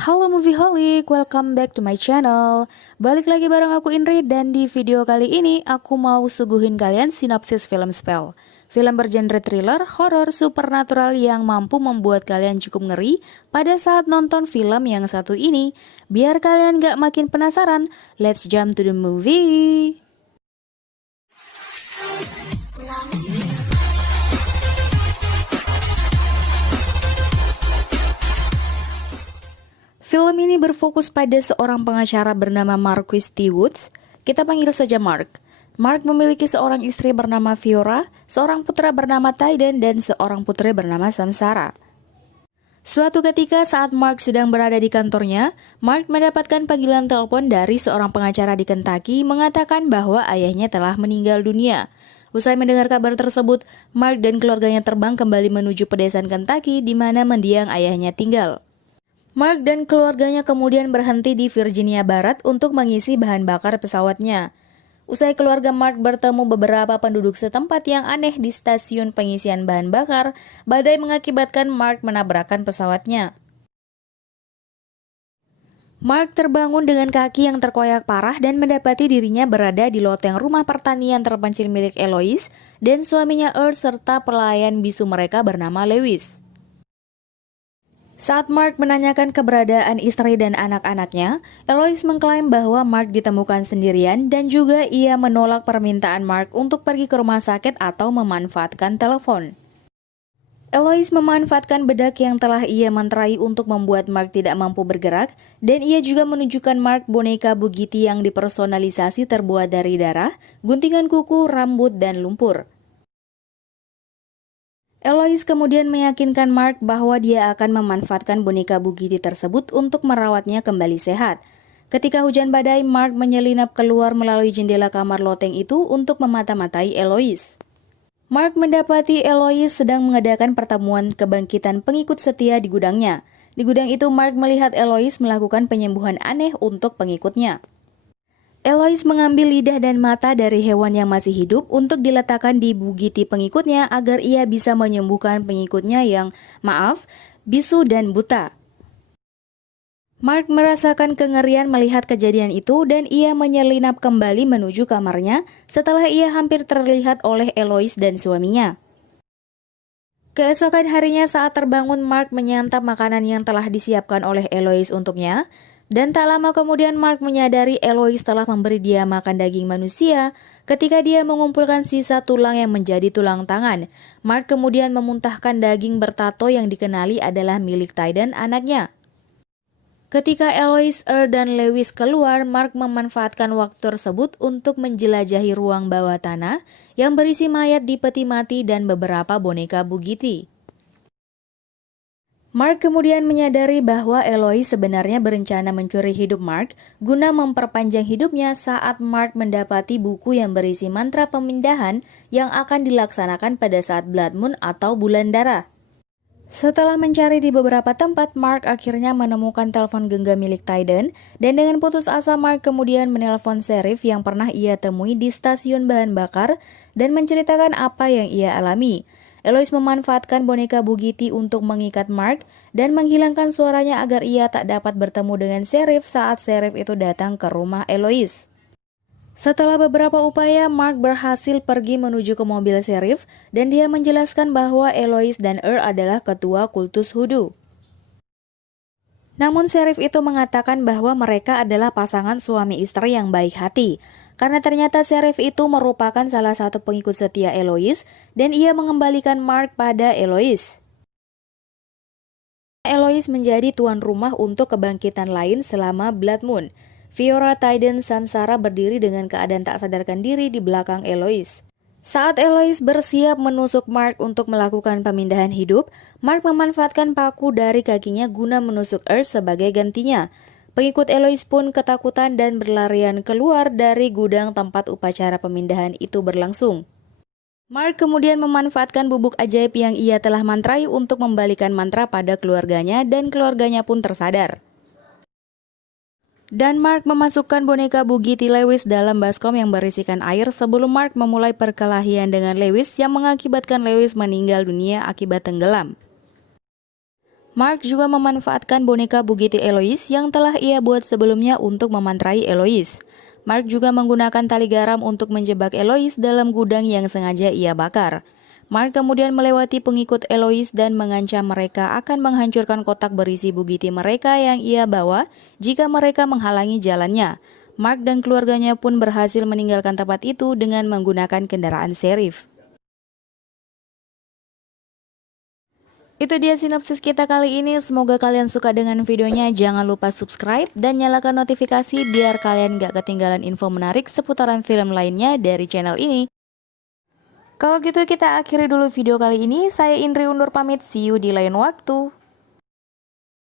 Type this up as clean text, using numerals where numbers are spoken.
Halo Movieholic, welcome back to my channel. Balik lagi bareng aku Indri dan di video kali ini aku mau suguhin kalian sinopsis film Spell. Film bergenre thriller, horor, supernatural yang mampu membuat kalian cukup ngeri pada saat nonton film yang satu ini. Biar kalian gak makin penasaran, let's jump to the movie. Film ini berfokus pada seorang pengacara bernama Marquis T. Woods. Kita panggil saja Mark. Mark memiliki seorang istri bernama Fiora, seorang putra bernama Tyden, dan seorang putri bernama Samsara. Suatu ketika saat Mark sedang berada di kantornya, Mark mendapatkan panggilan telepon dari seorang pengacara di Kentucky mengatakan bahwa ayahnya telah meninggal dunia. Usai mendengar kabar tersebut, Mark dan keluarganya terbang kembali menuju pedesaan Kentucky di mana mendiang ayahnya tinggal. Mark dan keluarganya kemudian berhenti di Virginia Barat untuk mengisi bahan bakar pesawatnya. Usai keluarga Mark bertemu beberapa penduduk setempat yang aneh di stasiun pengisian bahan bakar, badai mengakibatkan Mark menabrakkan pesawatnya. Mark terbangun dengan kaki yang terkoyak parah dan mendapati dirinya berada di loteng rumah pertanian terpencil milik Eloise dan suaminya Earl serta pelayan bisu mereka bernama Lewis. Saat Mark menanyakan keberadaan istri dan anak-anaknya, Eloise mengklaim bahwa Mark ditemukan sendirian dan juga ia menolak permintaan Mark untuk pergi ke rumah sakit atau memanfaatkan telepon. Eloise memanfaatkan bedak yang telah ia manterai untuk membuat Mark tidak mampu bergerak, dan ia juga menunjukkan Mark boneka Bugatti yang dipersonalisasi terbuat dari darah, guntingan kuku, rambut, dan lumpur. Eloise kemudian meyakinkan Mark bahwa dia akan memanfaatkan boneka Bugatti tersebut untuk merawatnya kembali sehat. Ketika hujan badai, Mark menyelinap keluar melalui jendela kamar loteng itu untuk memata-matai Eloise. Mark mendapati Eloise sedang mengadakan pertemuan kebangkitan pengikut setia di gudangnya. Di gudang itu, Mark melihat Eloise melakukan penyembuhan aneh untuk pengikutnya. Eloise mengambil lidah dan mata dari hewan yang masih hidup untuk diletakkan di Bugatti pengikutnya agar ia bisa menyembuhkan pengikutnya yang, bisu dan buta. Mark merasakan kengerian melihat kejadian itu dan ia menyelinap kembali menuju kamarnya setelah ia hampir terlihat oleh Eloise dan suaminya. Keesokan harinya saat terbangun, Mark menyantap makanan yang telah disiapkan oleh Eloise untuknya. Dan tak lama kemudian Mark menyadari Eloise telah memberi dia makan daging manusia ketika dia mengumpulkan sisa tulang yang menjadi tulang tangan. Mark kemudian memuntahkan daging bertato yang dikenali adalah milik Tyden anaknya. Ketika Eloise, Earl, dan Lewis keluar, Mark memanfaatkan waktu tersebut untuk menjelajahi ruang bawah tanah yang berisi mayat di peti mati dan beberapa boneka Bugatti. Mark kemudian menyadari bahwa Eloise sebenarnya berencana mencuri hidup Mark guna memperpanjang hidupnya saat Mark mendapati buku yang berisi mantra pemindahan yang akan dilaksanakan pada saat Blood Moon atau bulan darah. Setelah mencari di beberapa tempat, Mark akhirnya menemukan telepon genggam milik Tyden dan dengan putus asa Mark kemudian menelpon Sheriff yang pernah ia temui di stasiun bahan bakar dan menceritakan apa yang ia alami. Eloise memanfaatkan boneka Bugatti untuk mengikat Mark dan menghilangkan suaranya agar ia tak dapat bertemu dengan Sheriff saat Sheriff itu datang ke rumah Eloise. Setelah beberapa upaya, Mark berhasil pergi menuju ke mobil Sheriff dan dia menjelaskan bahwa Eloise dan Earl adalah ketua kultus Hoodoo. Namun Sheriff itu mengatakan bahwa mereka adalah pasangan suami istri yang baik hati. Karena ternyata Sheriff itu merupakan salah satu pengikut setia Eloise dan ia mengembalikan Mark pada Eloise. Eloise menjadi tuan rumah untuk kebangkitan lain selama Blood Moon. Fiora, Tyden, Samsara berdiri dengan keadaan tak sadarkan diri di belakang Eloise. Saat Eloise bersiap menusuk Mark untuk melakukan pemindahan hidup, Mark memanfaatkan paku dari kakinya guna menusuk Earth sebagai gantinya. Pengikut Eloise pun ketakutan dan berlarian keluar dari gudang tempat upacara pemindahan itu berlangsung. Mark kemudian memanfaatkan bubuk ajaib yang ia telah mantrai untuk membalikan mantra pada keluarganya dan keluarganya pun tersadar. Dan Mark memasukkan boneka Bugatti Lewis dalam baskom yang berisikan air sebelum Mark memulai perkelahian dengan Lewis yang mengakibatkan Lewis meninggal dunia akibat tenggelam. Mark juga memanfaatkan boneka Bugatti Eloise yang telah ia buat sebelumnya untuk memantrai Eloise. Mark juga menggunakan tali garam untuk menjebak Eloise dalam gudang yang sengaja ia bakar. Mark kemudian melewati pengikut Eloise dan mengancam mereka akan menghancurkan kotak berisi Bugatti mereka yang ia bawa jika mereka menghalangi jalannya. Mark dan keluarganya pun berhasil meninggalkan tempat itu dengan menggunakan kendaraan serif. Itu dia sinopsis kita kali ini, semoga kalian suka dengan videonya. Jangan lupa subscribe dan nyalakan notifikasi biar kalian gak ketinggalan info menarik seputaran film lainnya dari channel ini. Kalau gitu kita akhiri dulu video kali ini, saya Indri undur pamit, see you di lain waktu.